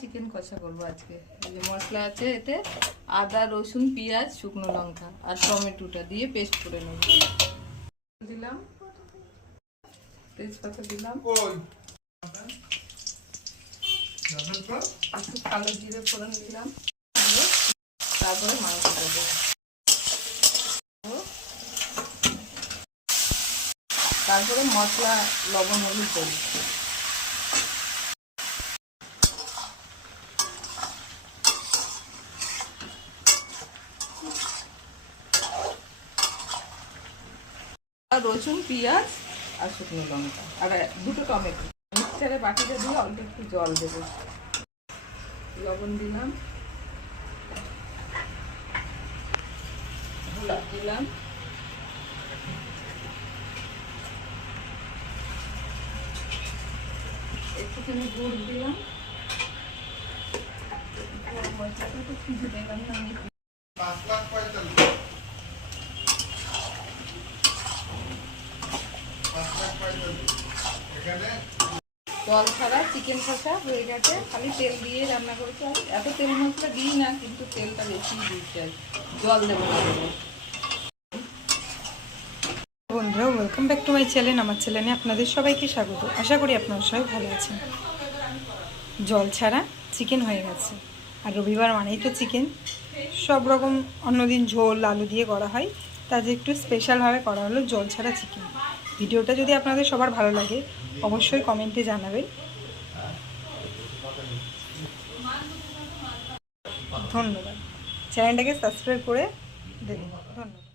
Chicken কষা করবো আজকে। এই যে মশলা আছে, এতে আদা রসুন পেঁয়াজ শুকনো লঙ্কা আর টমেটোটা দিয়ে পেস্ট করে নেব। দিলাম তেজপাতা, দিলাম একটু কালো জিরে ফোড়ন দিলাম, তারপরে মাংস দেবো। তারপরে মশলা লবণ হলুদ দেবো। রসুন পেঁয়াজ আর শুকনো লঙ্কা আর দুটো টমেটো মিক্সারে বাটিতে দিয়ে অল্প একটু জল দেবো। লবণ দিলাম, হলুদ দিলাম, একটুখানি গুড় দিলাম, মশলাটা তো খুঁজে দিলাম না আমি। জল ছাড়া চিকেন কষা হয়ে গেছে, খালি তেল দিয়ে রান্না করেছি। এত তেল মশলা দিই না, কিন্তু তেলটা বেশি দিই চাই, জল দেবো না। বন্ধুরা, welcome back to my channel. আমার চ্যানেলে আপনাদের সবাইকে স্বাগত। আশা করি আপনারা সবাই ভালো আছেন। জল ছাড়া চিকেন হয়ে গেছে, আর রবিবার মানেই তো চিকেন। সব রকম অন্যদিন ঝোল আলু দিয়ে করা হয়, তাতে একটু স্পেশালভাবে করা হলো জল ছাড়া চিকেন। ভিডিওটা যদি আপনাদের সবার ভালো লাগে অবশ্যই কমেন্টে জানাবেন। ধন্যবাদ। চ্যানেলটাকে সাবস্ক্রাইব করে দেবেন। ধন্যবাদ।